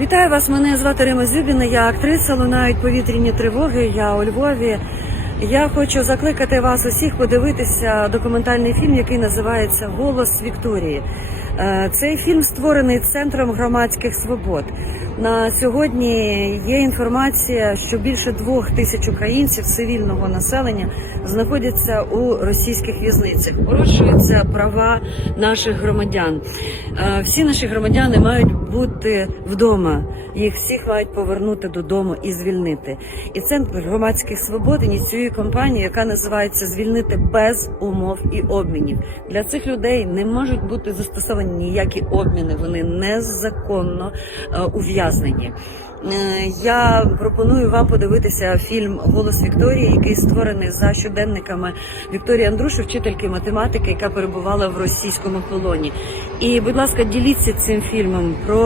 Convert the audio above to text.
Вітаю вас, мене звати Рима Зюбіна, я актриса, лунають повітряні тривоги, я у Львові. Я хочу закликати вас усіх подивитися документальний фільм, який називається Голос Вікторії. Е, Цей фільм створений Центром громадських свобод. На сьогодні є інформація, що більше двох тисяч українців цивільного населення знаходяться у російських в'язницях. Порушуються права наших громадян. Е, Всі наші громадяни мають бути вдома. Їх всіх мають повернути додому і звільнити. І центр громадських свобод ініціює кампанію, яка називається Звільнити без умов і обмінів. Для цих людей не можуть бути застосовані ніякі обміни. Вони незаконно е, ув'язнені. Е, Я пропоную вам подивитися фільм Голос Вікторії, який створений за щоденниками Вікторії Андруши, вчительки математики, яка перебувала в російському полоні. І, будь ласка, діліться цим фільмом про